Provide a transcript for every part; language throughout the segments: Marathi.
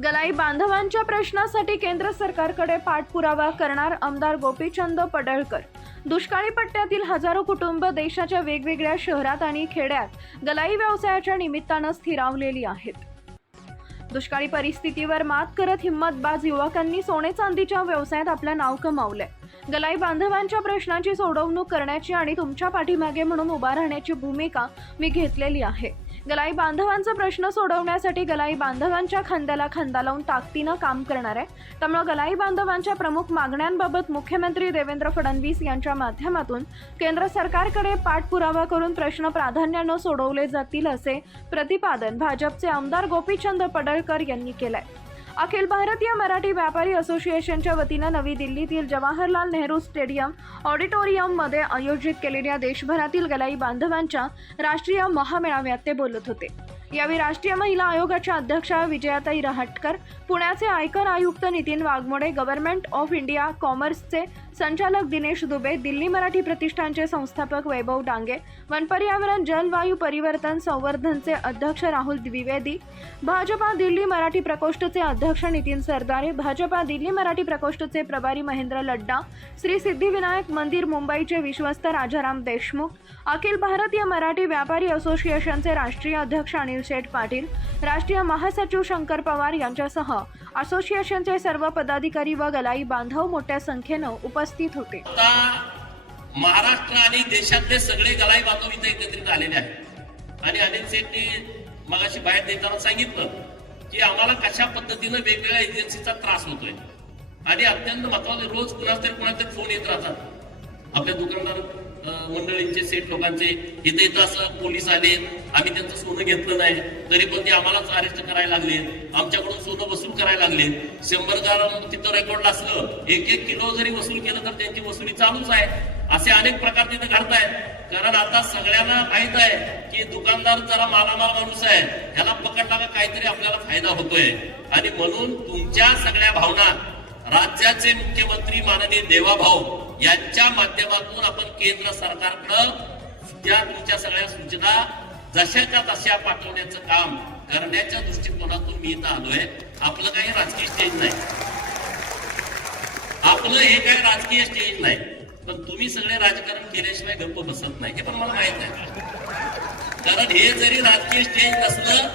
गलाई बांधवांच्या प्रश्नासाठी केंद्र सरकारकडे पाठपुरावा करणार आमदार गोपीचंद पडळकर. दुष्काळी पट्ट्यातील हजारो कुटुंब देशाच्या वेगवेगळ्या शहरात आणि खेड्यात गलाई व्यवसायाच्या निमित्तानं स्थिरावलेली आहेत. दुष्काळी परिस्थितीवर मात करत हिंमतबाज युवकांनी सोने चांदीच्या व्यवसायात आपलं नाव कमावलंय. गलाई बांधवांच्या प्रश्नांची सोडवणूक करण्याची आणि तुमच्या पाठीमागे म्हणून उभा राहण्याची भूमिका मी घेतलेली आहे. गलाई बांधवांचा प्रश्न सोडवण्यासाठी गलाई बांधवांच्या खांद्याला खांदा लावून ताकदीनं काम करणार आहे. त्यामुळे गलाई बांधवांच्या प्रमुख मागण्यांबाबत मुख्यमंत्री देवेंद्र फडणवीस यांच्या माध्यमातून केंद्र सरकारकडे पाठपुरावा करून प्रश्न प्राधान्यानं सोडवले जातील असे प्रतिपादन भाजपचे आमदार गोपीचंद पडळकर यांनी केलंय. अखिल भारतीय मराठी व्यापारी असोसिएशनच्या वतीनं नवी दिल्लीतील जवाहरलाल नेहरू स्टेडियम ऑडिटोरियममध्ये आयोजित केलेल्या देशभरातील गलाई बांधवांच्या राष्ट्रीय महामेळाव्यात ते बोलत होते. यावेळी राष्ट्रीय महिला आयोगाच्या अध्यक्षा विजयाताई रहाटकर पुण्याचे आयकर आयुक्त Nitin Waghmode government of India कॉमर्सचे संचालक दिनेश दुबे दिल्ली मराठी प्रतिष्ठानचे संस्थापक वैभव डांगे वन पर्यावरण जलवायू परिवर्तन संवर्धनचे अध्यक्ष राहुल द्विवेदी भाजपा दिल्ली मराठी प्रकोष्ठचे अध्यक्ष नितीन सरदारे भाजपा दिल्ली मराठी प्रकोष्ठचे प्रभारी महेंद्र लड्डा श्री सिद्धिविनायक मंदिर मुंबईचे विश्वस्त राजाराम देशमुख अखिल भारतीय मराठी व्यापारी असोसिएशनचे राष्ट्रीय अध्यक्ष अनिल शेठ पाटील राष्ट्रीय महासचिव शंकर पवार यांच्यासह असोसिएशनचे सर्व पदाधिकारी व गलाई बांधव मोठ्या संख्येनं उपस्थित होते. महाराष्ट्र आणि देशातले सगळे गलाई बांधव इथे एकत्रित आलेले आहेत. आणि अनिल शेट्टी मगाशी बाहेर देताना सांगितलं की आम्हाला कशा पद्धतीनं वेगवेगळ्या एजन्सीचा त्रास होतोय. आणि अत्यंत महत्वाचं रोज कुणाच तरी कुणाच तरी फोन येत राहतात. आपल्या दुकानदार मंडळींचे सेठ लोकांचे इथे इथं असं पोलीस आले आम्ही त्यांचं सोनं घेतलं नाही. तरी पण ते आम्हालाच अरेस्ट करायला लागले. आमच्याकडून सोनं वसूल करायला लागले. शंभर ग्राम तिथं रेकॉर्ड असलं एक एक किलो जरी वसूल केलं तर त्यांची वसुली चालूच आहे. असे अनेक प्रकार तिथे घडतायत. कारण आता सगळ्यांना माहीत आहे की दुकानदार जरा मालामाल माणूस आहे. ह्याला पकडला का काहीतरी आपल्याला फायदा होतोय. आणि म्हणून तुमच्या सगळ्या भावना राज्याचे मुख्यमंत्री माननीय देवाभाऊ यांच्या माध्यमातून आपण केंद्र सरकारकडं त्या तुमच्या सगळ्या सूचना जशाच्या तशा पाठवण्याचं काम करण्याच्या दृष्टिकोनातून मी इथं आलोय. आपलं काही राजकीय स्टेज नाही. आपलं हे काही राजकीय स्टेज नाही. पण तुम्ही सगळे राजकारण केल्याशिवाय गप्प बसत नाही. हे पण मला माहीत आहे. कारण हे जरी राजकीय स्टेज नसलं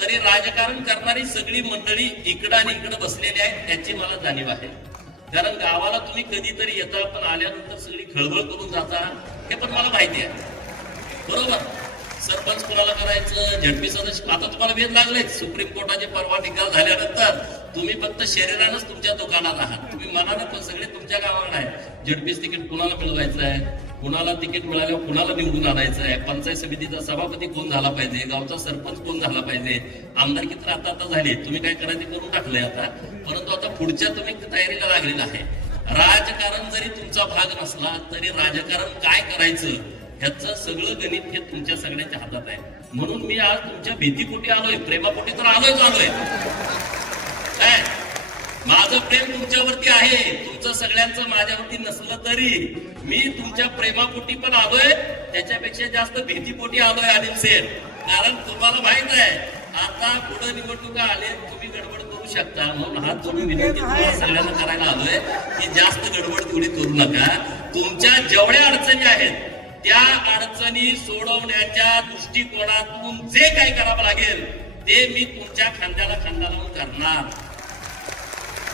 तरी राजकारण करणारी सगळी मंडळी इकडं आणि इकडं बसलेली आहे त्याची मला जाणीव आहे. कारण गावाला तुम्ही कधीतरी येता पण आल्यानंतर सगळी खळबळ करून जाता हे पण मला माहिती आहे. बरोबर? सरपंच कोणाला करायचं? झडपी सदस्य आता तुम्हाला वेध लागलेच सुप्रीम कोर्टाचे परवा निकाल झाल्यानंतर तुम्ही फक्त शरीरानंच तुमच्या दुकानात आहात. तुम्ही मनाने पण सगळे तुमच्या गावाकडे आहे झडपीच तिकीट कुणाला मिळवायचं आहे? कुणाला तिकीट मिळाल्यावर कुणाला निवडून आणायचं आहे? पंचायत समितीचा सभापती कोण झाला पाहिजे? गावचा सरपंच कोण झाला पाहिजे? आमदारकी तर आता आता झाली? तुम्ही काय करायचे करून टाकलंय आता. परंतु आता पुढच्या तुम्ही तयारीला लागलेला आहे. राजकारण जरी तुमचा भाग नसला तरी राजकारण काय करायचं ह्याचं सगळं गणित हे तुमच्या सगळ्यांच्या हातात आहे. म्हणून मी आज तुमच्या भीतीपोटी आलोय. प्रेमापोटी तर आलोयच आलोय. काय? माझं प्रेम तुमच्यावरती आहे. तुमचं सगळ्यांचं माझ्यावरती नसलं तरी मी तुमच्या प्रेमापोटी पण आलोय. त्याच्यापेक्षा जास्त भीतीपोटी आलोय अनिल सेन. कारण तुम्हाला माहीत आहे आता पुढे निवडणुका आले तुम्ही गडबड करू शकता. म्हणून हा तुम्ही विनंती तुम्हाला सगळ्यांना करायला आलोय की जास्त गडबड तेवढी करू नका. तुमच्या जेवढ्या अडचणी आहेत त्या अडचणी सोडवण्याच्या दृष्टिकोनातून जे काही करावं लागेल ते मी तुमच्या खांद्याला खांदा लावून करणार तुमच्या बरोबर काम करी उभा